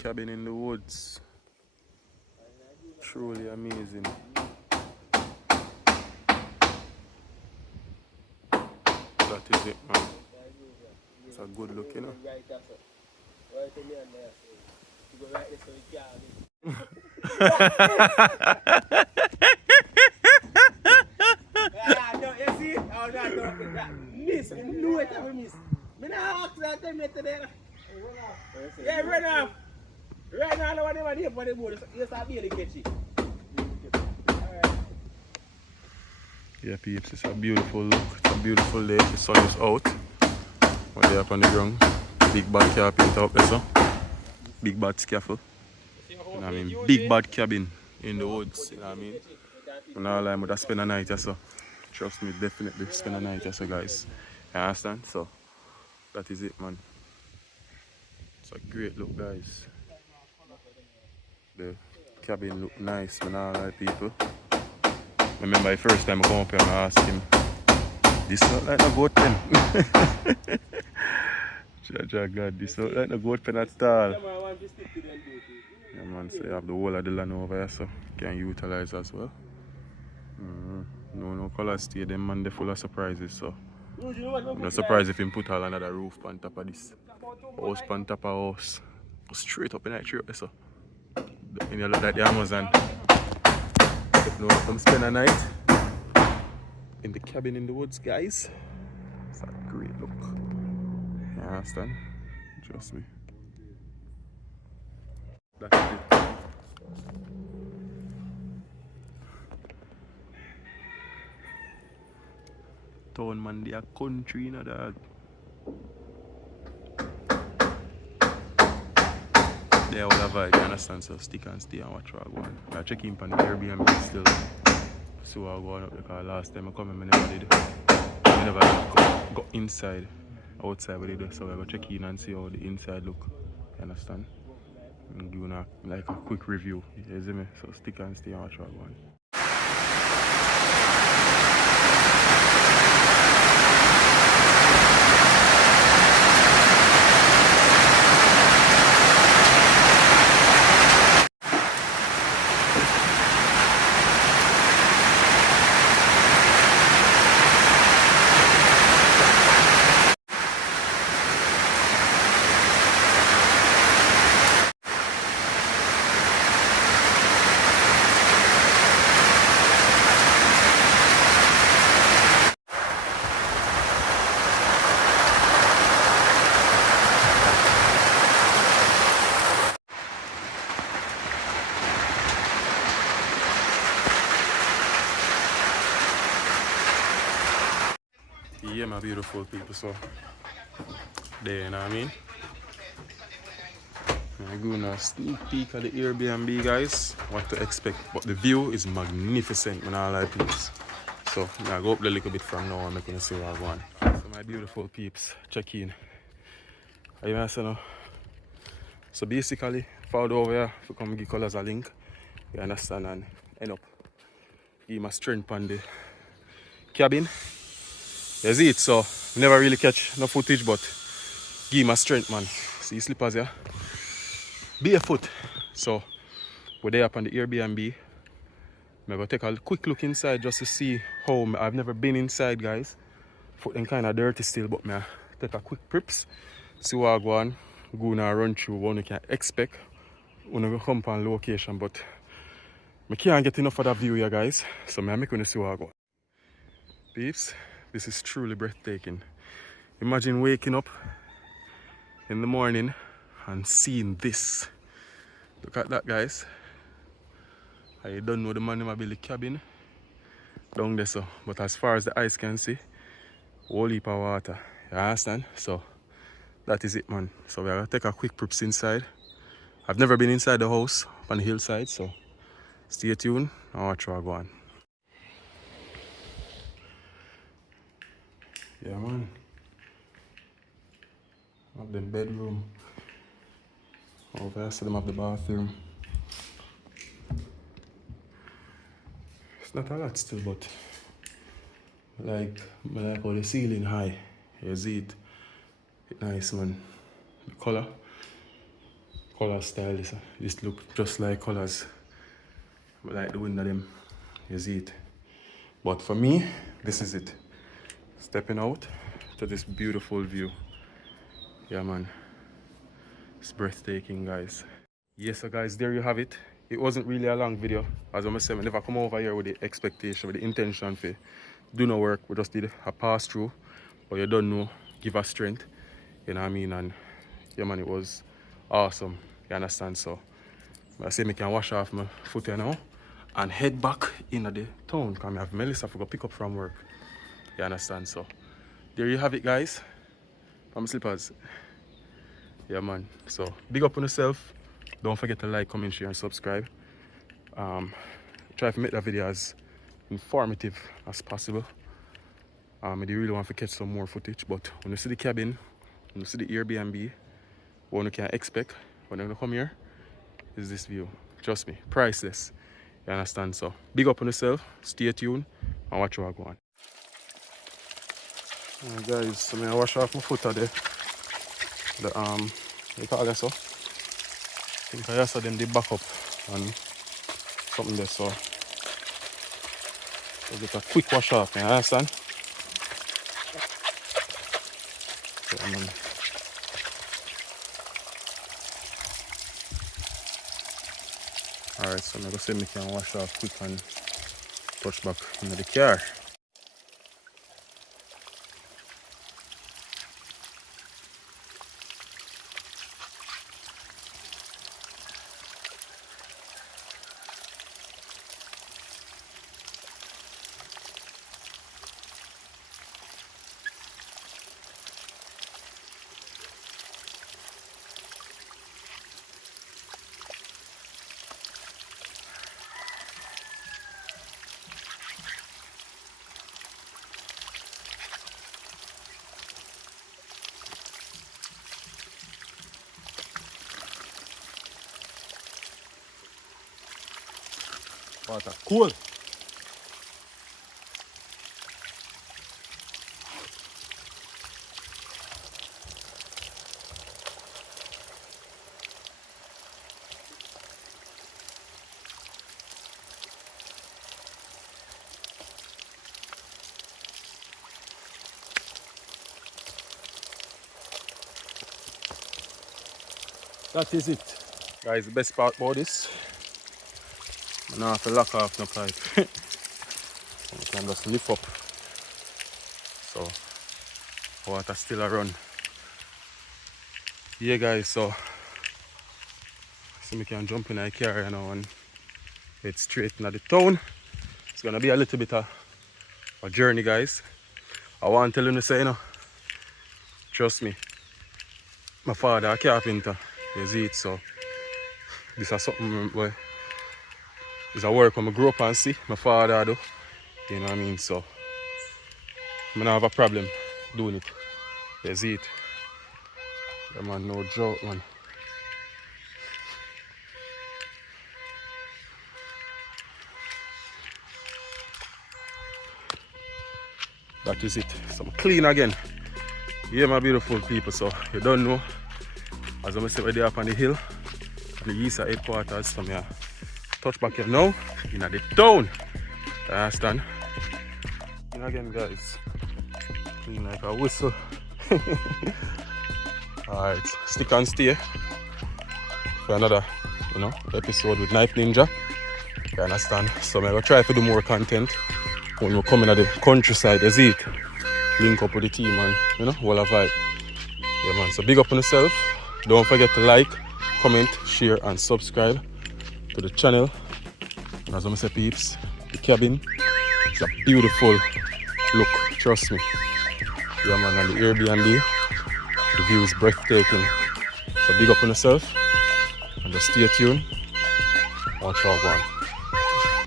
cabin in the woods. Truly amazing. That is it, man. It's a good look, you know. Miss, you know it, I miss. Me not ask that time today. Yeah, run off. Right now, I don't want to for the board. You start being the catchy. Yeah, peeps, it's a beautiful look. It's a beautiful day. The sun is out. We're there up on the ground. Big bad carpenter up there, so. Big bad scaffold. You know what I mean? Big bad cabin in the woods. You know what I mean? I'm not lying, but I spend a night here, so. Trust me, definitely spend a night here, so guys. You understand? So, that is it, man. It's a great look, guys. The cabin look nice, man. I like people. I remember the first time I come up here and I asked him, this look like a goat pen. God, this look like a goat pen at all. Yeah, man, so you have the whole of the land over here, so you can utilize as well. No color stay, them man, they're full of surprises, so I'm not surprised if him put all another roof on top of this. House on top of house. Straight up in that tree, so. When you look at the Amazon, if no one come spend a night in the cabin in the woods, guys. It's a great look. You understand? Trust me. That's it. Town man, they are country, you know, dog. They all have vibe, you understand? So stick and stay and watch what I go on. I check in on the Airbnb still. So I go on up because last time I come and I never did. I never go inside, outside what they do. So I go check in and see how the inside look. You understand? And do like a quick review. You see me? So stick and stay and watch what I go on. Yeah, my beautiful people, so there, you know what I mean? I'm going to sneak peek at the Airbnb, guys. What to expect, but the view is magnificent, man. I like this. So I go up a little bit from now and I'm going to see what I want. So my beautiful peeps, check in. Are you know? So basically, forward over here, if you come give colors a link, you understand, and end up give my strength on the cabin. You see it, so never really catch no footage, but give my strength, man. See slippers here? Barefoot. So we're there up on the Airbnb. I'm gonna take a quick look inside just to see how I've never been inside, guys. Foot them kind of dirty still, but I take a quick trips, see what I go on. Go and run through what you can expect when I come on location, but I can't get enough of that view here, guys. So I'm going to see what I go. Peeps, this is truly breathtaking. Imagine waking up in the morning and seeing this. Look at that, guys. I don't know the man in my belly cabin down there, so but as far as the eyes can see, whole heap of water. You understand? So that is it, man. So we're gonna take a quick trips inside. I've never been inside the house on the hillside, so stay tuned and watch what I go on. Yeah, man. Have the bedroom. Over there, so them have the bathroom. It's not a lot still, but like how the ceiling high. You see it? It's nice, man. The color color style. This look just like colors. But like the window them, you see it. But for me, this is it. Stepping out to this beautiful view. Yeah man, it's breathtaking guys. Yes so guys, there you have it. It wasn't really a long video. As I said, I never come over here with the expectation, with the intention for do no work. We just did a pass through. But you don't know, give us strength. You know what I mean? And yeah man, it was awesome. You understand? So I say I can wash off my foot here now and head back into the town because I have Melissa to go pick up from work. You understand? So there you have it guys. I'm slippers. Yeah man. So big up on yourself. Don't forget to like, comment, share and subscribe. Try to make the video as informative as possible. I do really want to catch some more footage, but when you see the cabin, when you see the Airbnb, what you can expect when you come here is this view. Trust me, priceless. You understand? So big up on yourself, stay tuned and watch what I go on. Alright guys, so I'm gonna wash off my foot today. You call it so? I think I saw them they back up and something there, so I'll get a quick wash off, you understand? So, alright, so I'm going to see if I can wash off quick and touch back into the car. Water cool. That is it. Guys, the best part about this, I don't have to lock off no pipe. You can just lift up. So water still a run. Yeah guys, so we can jump in a car you know and head straight into the town. It's gonna be a little bit of a journey guys. I want to tell you say you know, trust me, my father a carpenter, you see it, so this is something where it's a work when I grew up and see my father do. You know what I mean? So I don't have a problem doing it. You see it. Yeah man, no joke man. That is it. So I'm clean again. Yeah my beautiful people, so you don't know. As I say we're there up on the hill, the east headquarters from here. Touch back here now, in the town. You understand? And again guys, clean like a whistle. Alright, stick and stay for another, you know, episode with Knife Ninja. You understand? So I'm gonna try to do more content when we come in the countryside, you see it. Link up with the team and you know, all a vibe. Yeah man, so big up on yourself. Don't forget to like, comment, share and subscribe to the channel. And as I say peeps, the cabin, it's a beautiful look, trust me. Yeah man, and the Airbnb, the view is breathtaking. So big up on yourself and just stay tuned. Watch out one.